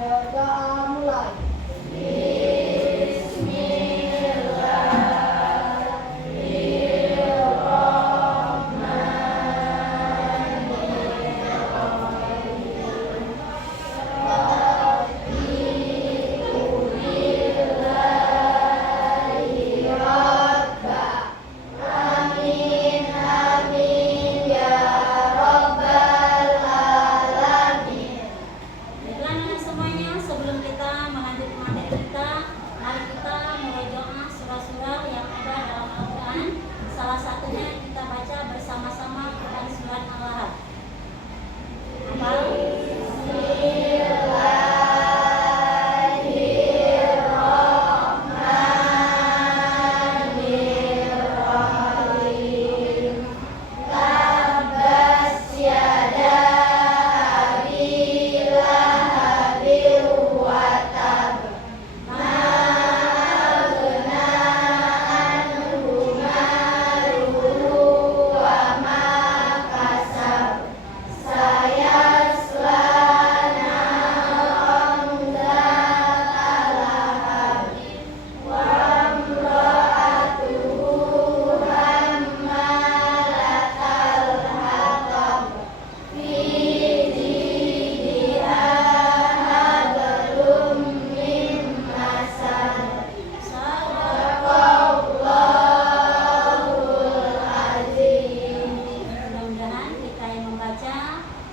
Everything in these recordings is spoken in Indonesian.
Berdoa mulai.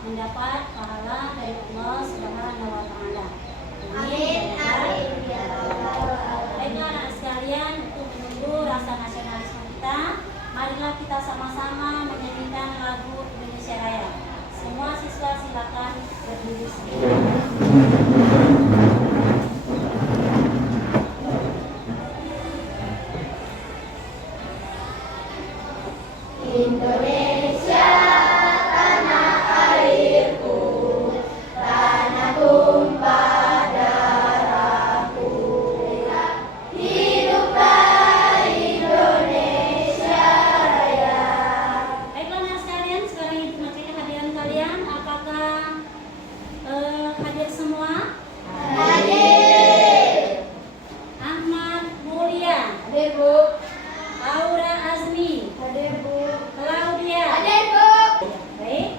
Mendapat pahala dari Allah Subhanahu wa taala. Amin. Baiklah anak sekalian, untuk menunggu rasa nasionalisme kita, marilah kita sama-sama menyanyikan lagu Indonesia Raya. Semua siswa silakan berdiri sendiri. Indonesia, tanah airku, tanah tumpah darahku. Hiduplah Indonesia Raya. Baiklah anak sekalian, sekarang ibu matikan hadiran kalian. Apakah hadir semua? Hadir. Ahmad Mulia, Hadir, Bu. Laura Azmi, Hadir, Bu. Claudia. Hadir, Bu. Baik,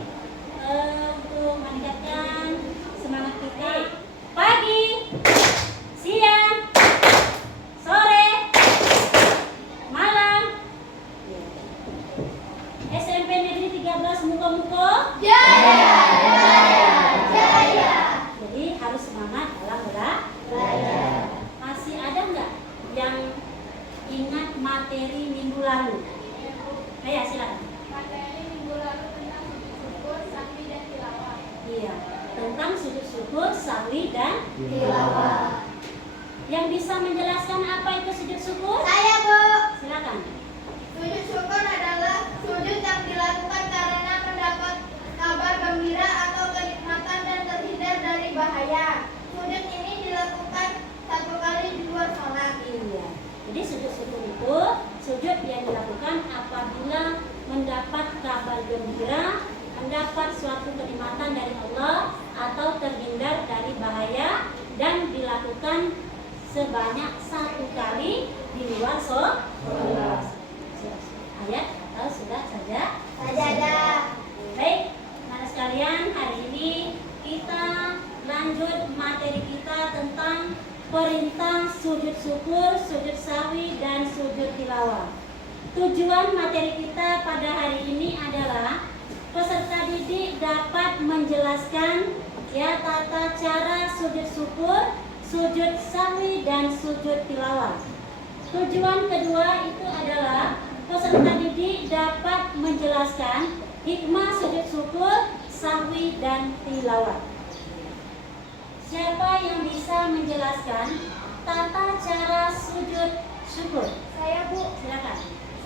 untuk meningkatkan semangat kita, pagi, siang, sore, malam. SMP Negeri 13 Muko-Muko. Jaya, jaya, jaya. Jadi harus semangat dalam belajar. Masih ada nggak yang ingat materi minggu lalu? Ya, silakan. Materi minggu lalu tentang syukur, sawi, dan tilawah. Iya, tentang sujud syukur, sahwi, dan Tilawah. yang bisa menjelaskan apa itu sujud syukur? Saya, Bu. Silakan. Sujud syukur adalah sujud yang dilakukan karena mendapat kabar gembira atau kenikmatan dan terhindar dari bahaya. Sujud ini dilakukan satu kali di luar sholat. Iya. Jadi sujud syukur itu sujud yang dilakukan apabila mendapat kabar gembira, mendapat suatu kenikmatan dari Allah atau terhindar dari bahaya, dan dilakukan sebanyak satu kali di luar sholat. Ayat atau sudah saja? Sajadah. Baik, anak sekalian, hari ini kita lanjut materi kita tentang perintah sujud syukur, sujud sahwi, dan sujud tilawah. Tujuan materi kita pada hari ini adalah peserta didik dapat menjelaskan tata cara sujud syukur, sujud sahwi, dan sujud tilawah. Tujuan kedua itu adalah peserta didik dapat menjelaskan hikmah sujud syukur, sahwi, dan tilawah. Siapa yang bisa menjelaskan tata cara sujud syukur? Saya, Bu. Silakan.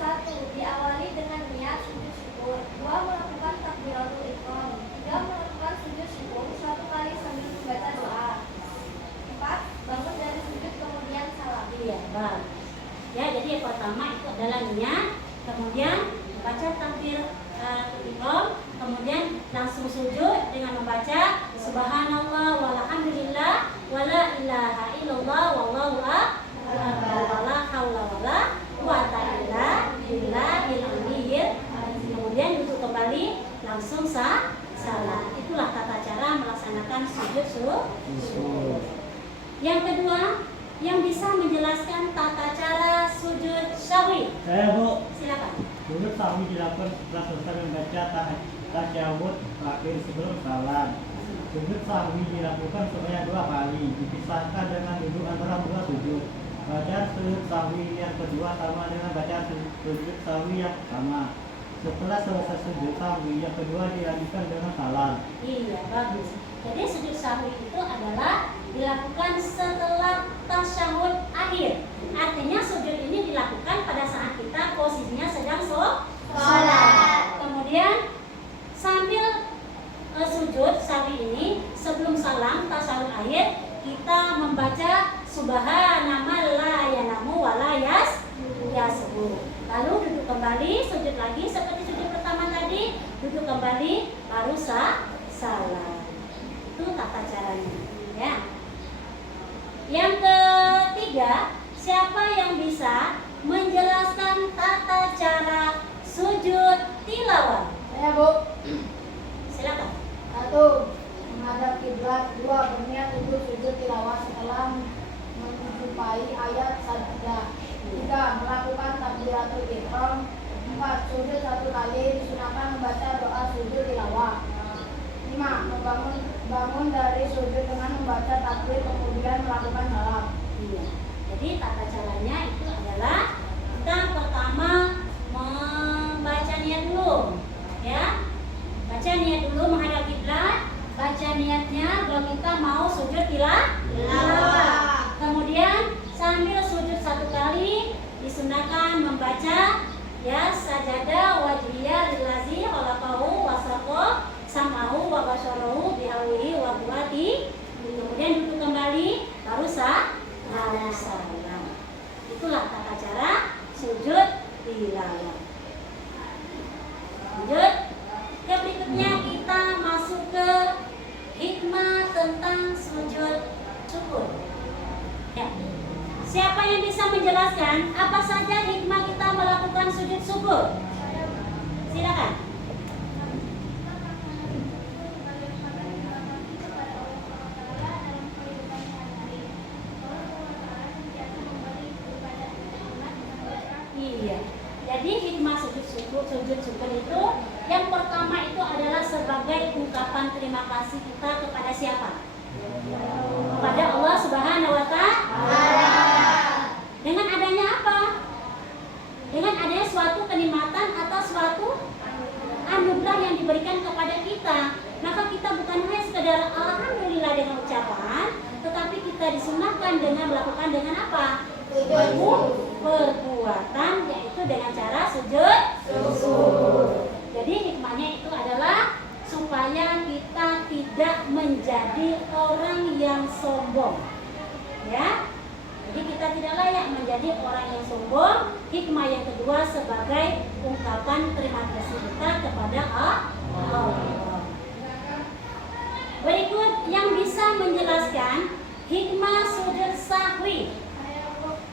1. Diawali dengan niat sujud syukur. 2. Melakukan takbiratul ihram. 3. Melakukan sujud syukur satu kali sambil membaca doa. 4. Bangun dari sujud kemudian salam. Iya, baik. Ya, jadi yang pertama itu adalah niat, kemudian baca takbir ihram, kemudian langsung sujud dengan membaca subhanallah walhamdulillah syukur. Yang kedua, yang bisa menjelaskan tata cara sujud sahwi. Saya Bu, Silakan. sujud sahwi dilakukan setelah selesai membaca tasyahud akhir sebelum salam. Sujud sahwi dilakukan sebanyak 2 kali, dipisahkan dengan duduk antara 2 sujud. Bacaan sujud sahwi yang kedua sama dengan bacaan sujud sahwi yang pertama. Setelah selesai sujud sahwi yang kedua dilanjutkan dengan salam. Iya, bagus. Jadi sujud sahwi itu adalah dilakukan setelah tasyahud akhir. Artinya sujud ini dilakukan pada saat kita posisinya sedang sholat. Kemudian sambil sujud sahwi ini sebelum salam tasyahud akhir kita membaca subhanallah la yanamu wa la yasbu. Lalu duduk kembali, sujud lagi seperti sujud pertama tadi, duduk kembali baru salam. Itu tata caranya, ya. Yang ketiga, siapa yang bisa menjelaskan tata cara sujud tilawah? Saya Bu. Silakan. 1. Menghadap kiblat. 2. Berniat untuk sujud tilawah setelah menjumpai ayat sajdah. 3. Melakukan takbiratul ihram. 4. Sujud 1 kali disunahkan membaca doa sujud tilawah. 5. Bangun dari sujud dengan membaca takbir kemudian melakukan salam. Iya. Jadi tata caranya itu adalah kita pertama membaca niat dulu, ya. Baca niat dulu menghadap kiblat, baca niatnya bahwa kita mau sujud tilawah. Kemudian sambil sujud 1 kali disunahkan membaca ya sajadah wajhiyah lillazi khalaqahu wa saqahu samahu wa basyarahu bihawihi wa buati. Kemudian duduk kembali baru salam. Itulah tata cara sujud tilawah. Lanjut ke berikutnya, kita masuk ke hikmah tentang sujud syukur. Ya. Siapa yang bisa menjelaskan apa saja hikmah kita melakukan sujud syukur? Silakan. Iya. Jadi hikmah sujud syukur itu yang pertama itu adalah sebagai ungkapan terima kasih kita kepada siapa? Kepada Allah Subhanahu wa Ta'ala. Dengan adanya apa? Dengan adanya suatu kenikmatan atau suatu anugerah yang diberikan kepada kita, maka kita bukan hanya sekedar alhamdulillah dengan ucapan, tetapi kita disunahkan dengan melakukan dengan apa? Perbuatan, yaitu dengan cara sujud syukur. Jadi hikmahnya itu adalah supaya kita tidak menjadi orang yang sombong, ya. Jadi kita tidak layak menjadi orang yang sombong. Hikmah yang kedua sebagai ungkapan terima kasih kita kepada Allah. Berikut yang bisa menjelaskan hikmah sujud sahwi.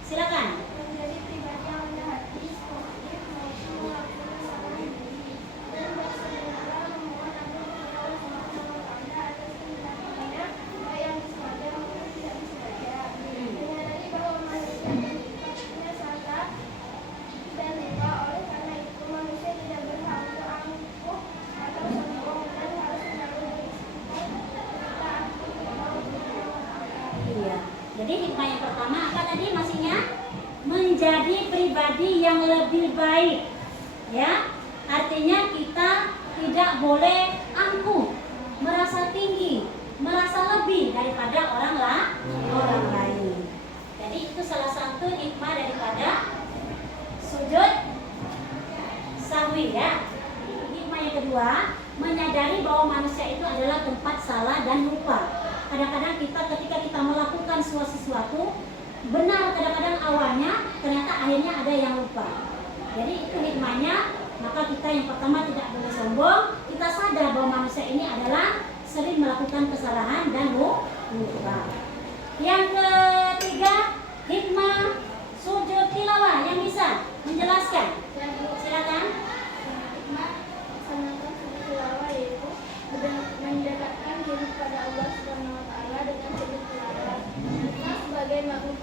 Silakan. Menjadi pribadi yang rendah hati, sportif, mampu melakukan kesalahan diri, dan bersegera memohon ampun kepada Allah Subhanahu wa Ta'ala atas kesalahannya, baik yang disengaja maupun tidak disengaja. Menyadari bahwa manusia punya salah dan lupa, oleh karena itu manusia tidak berhak untuk angkuh atau sombong dan harus selalu beristighfar minta ampun kepada Allah Subhanahu wa Ta'ala. Iya. Jadi hikmah yang pertama apa tadi masihnya? Menjadi pribadi yang lebih baik, ya. Artinya kita tidak boleh angkuh, merasa tinggi, merasa lebih daripada orang lain. Jadi itu salah satu hikmah daripada sujud sahwi, ya. Hikmah yang kedua, menyadari bahwa manusia itu adalah tempat salah dan lupa. Kadang-kadang kita ketika kita melakukan sesuatu benar, kadang-kadang awalnya ternyata akhirnya ada yang lupa. Jadi itu hikmahnya. Maka kita yang pertama tidak boleh sombong. Kita sadar bahwa manusia ini adalah sering melakukan kesalahan dan lupa. Yang ketiga, hikmah sujud tilawah yang bisa menjelaskan. Silakan. Hikmah melaksanakan sujud tilawah yaitu mendekatkan diri kepada Allah Subhanahu wa Ta'ala dengan makhluk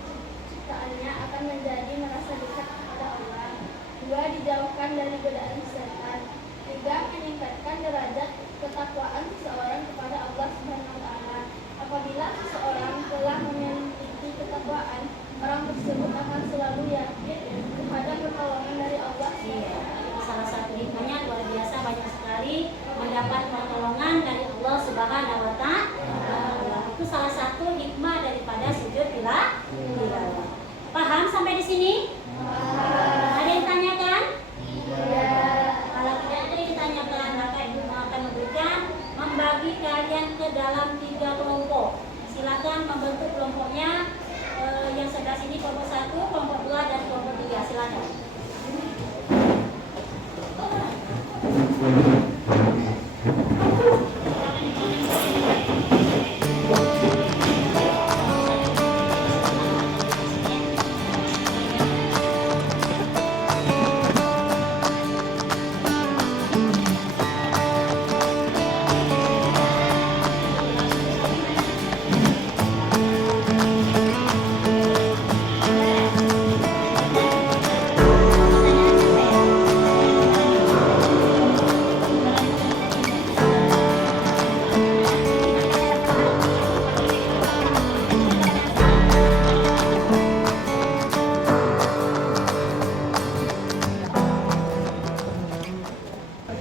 ciptaannya akan menjadi merasa dekat kepada Allah. 2. Dijauhkan dari godaan setan. 3. Meningkatkan derajat ketakwaan seseorang kepada Allah Subhanahu wa taala. Apabila seseorang telah memiliki ketakwaan, orang tersebut akan selalu yakin terhadap pertolongan dari Allah. Iya, itu salah satu hikmahnya luar biasa, banyak sekali mendapat pertolongan dari Allah Subhanahu wa taala. Itu salah satu hikmah daripada sujud tilawah. Paham sampai di sini? Ada yang tanyakan? Kalau tidak ada yang ditanyakan, maka Ibu akan membagi kalian ke dalam 3 kelompok. Silakan membentuk kelompoknya. Yang sebelah sini kelompok 1, kelompok 2, dan kelompok 3. Silakan.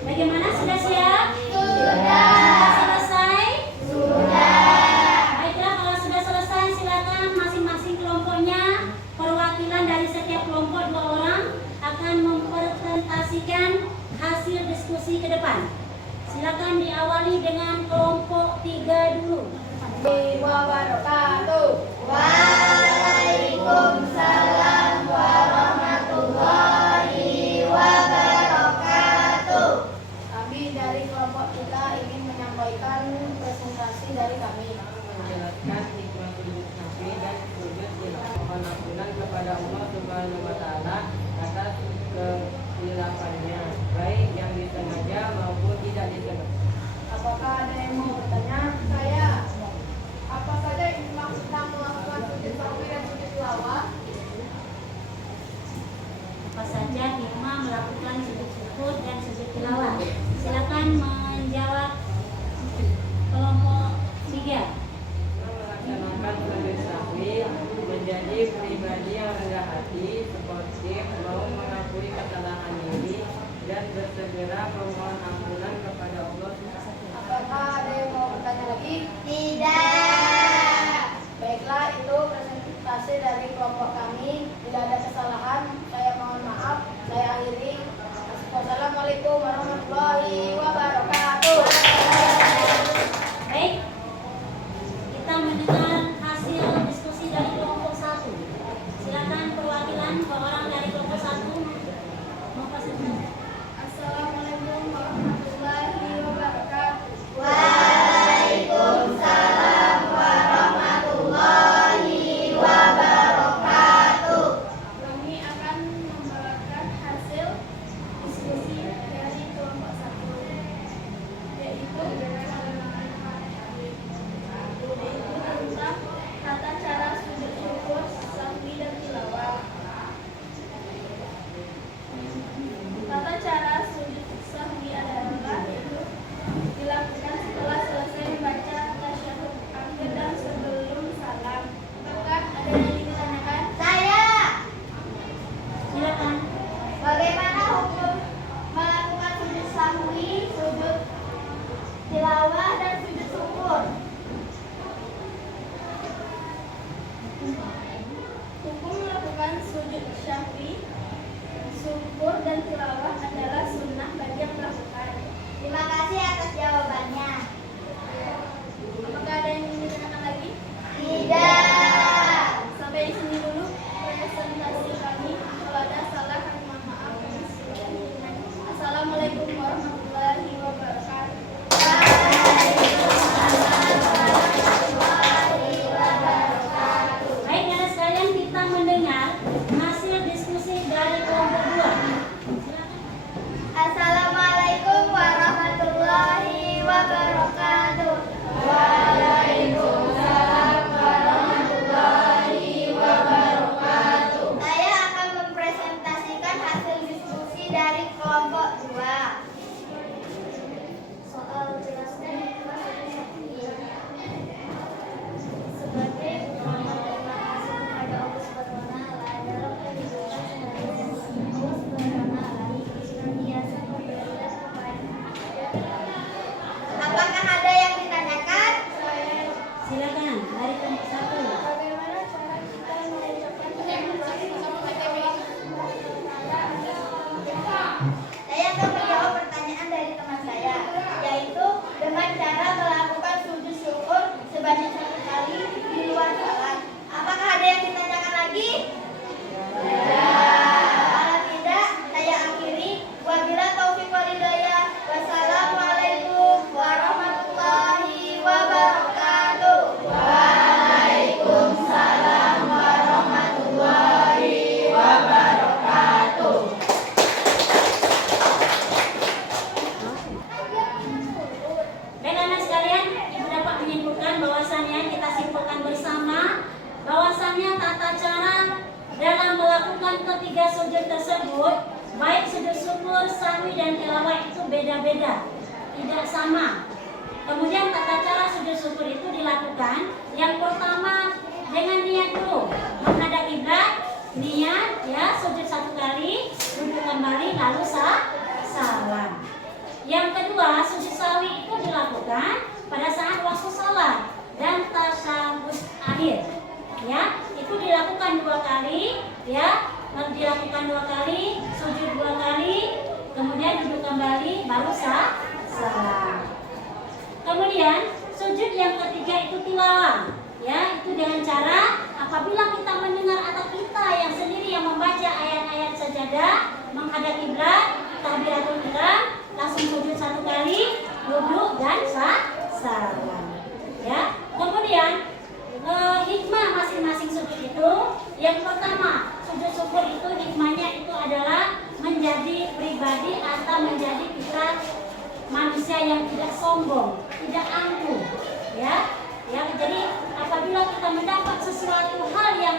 Bagaimana, sudah siap? Sudah selesai? Baiklah, kalau sudah selesai silakan masing-masing kelompoknya, perwakilan dari setiap kelompok 2 orang akan mempresentasikan hasil diskusi ke depan. Silakan diawali dengan kelompok 3 dulu. Wabarakatuh. Waalaikumsalam warahmatullahi wabarakatuh. Kami dari kelompok kita ingin menyampaikan presentasi dari kami. Menjelaskan hikmah sujud Nabi dan sujud tilawah. Mohon ampunan kepada Allah Subhanahu wa taala atas kehilafan-Nya, baik yang disengaja maupun tidak disengaja. Apakah ada yang mau bertanya? Saya. Apa saja yang dimaksudkan melakukan sujud sahwi dan sujud tilawah? Apa saja hikmah melakukan sujud syukur dan sujud tilawah? Silakan menjawab kelompok 3. Melaksanakan sujud sahwi menjadi pribadi yang rendah hati, sportif, mau mengakui kesalahan diri dan bersegera memohon ampunan kepada Allah. Apakah ada yang mau bertanya lagi? Tidak. Baiklah, itu presentasi dari kelompok kami. Bila ada kesalahan, saya mohon maaf. Saya akhiri. Wassalamualaikum warahmatullahi wabarakatuh. Baik, kita mendengar hasil diskusi dari kelompok 1. Silakan perwakilan 2 orang dari kelompok 1 mempresentasikan. Assalamualaikum warahmatullahi wabarakatuh. Waalaikumsalam warahmatullahi wabarakatuh. Kami akan membawakan hasil diskusi dari kelompok 1, yaitu tentang tata cara sujud syukur, sahwi, dan tilawah. Tata cara sujud sahwi adalah dilakukan setelah selesai membaca tasyahud akhir dan sebelum salam. Apakah ada yang ditanyakan? Saya, Silakan. bagaimana hukum melakukan sujud sahwi, sujud tilawah, dan sujud syukur? Hukum melakukan sujud syahwi, syukur, dan tilawah adalah sunnah bagi yang melakukan. Terima kasih atas jawabannya. Apakah ada yang ingin ditanyakan lagi? Tidak. Sampai di sini dulu presentasi kami. Kalau ada salah, kami mohon maaf. Assalamualaikum warahmatullahi wabarakatuh. Baik, anak sekalian, kita mendengar hasil diskusi dari kelompok 2. Silakan. tersebut, baik sujud syukur, sahwi dan tilawah itu beda-beda, tidak sama. Kemudian tata cara sujud syukur itu dilakukan. Yang pertama dengan niat dulu, menghadap kiblat, niat ya, sujud 1 kali, duduk kembali lalu salam. Yang kedua, sujud sahwi itu dilakukan pada saat waktu salat dan tasyahud akhir. Ya, itu dilakukan 2 kali, ya, dilakukan 2 kali, sujud 2 kali, kemudian duduk kembali baru salam. Kemudian sujud yang ketiga itu tilawah, ya, itu dengan cara apabila kita mendengar atau kita yang sendiri yang membaca ayat-ayat sajadah, menghadap kiblat, takbiratul ihram, langsung sujud 1 kali, duduk dan salam. Ya, kemudian hikmah masing-masing sujud itu, yang pertama sujud syukur itu hikmahnya itu adalah menjadi pribadi atau menjadi kita manusia yang tidak sombong, tidak angkuh, ya. Jadi apabila kita mendapat sesuatu hal yang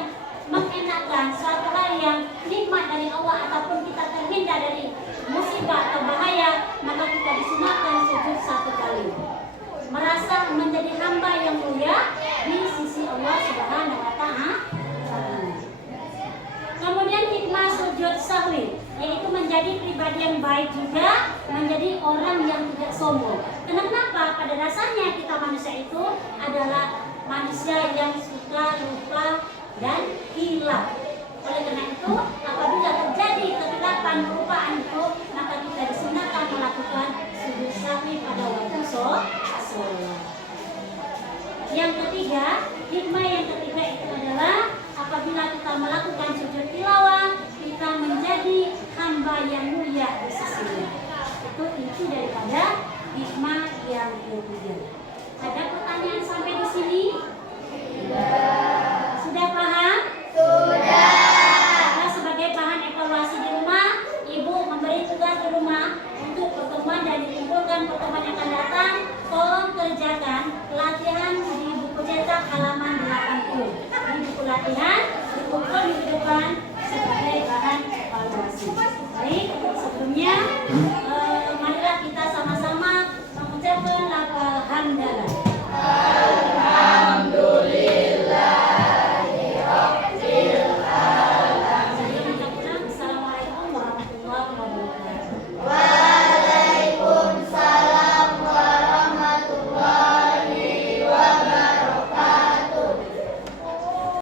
mengenakan, suatu hal yang nikmat dari Allah ataupun kita terhindar dari musibah atau bahaya, maka kita disunahkan sujud 1 kali. Merasa menjadi hamba yang mulia di sisi Allah Subhanahu wa Ta'ala. Kemudian hikmah sujud sahwi, yaitu menjadi pribadi yang baik juga, menjadi orang yang tidak sombong. Kenapa? Pada dasarnya kita manusia itu adalah manusia yang suka lupa dan hilaf. Oleh karena itu, apabila terjadi kekhilapan kelupaan itu, maka kita disunahkan melakukan sujud sahwi pada waktu sholat. Yang ketiga, hikmah yang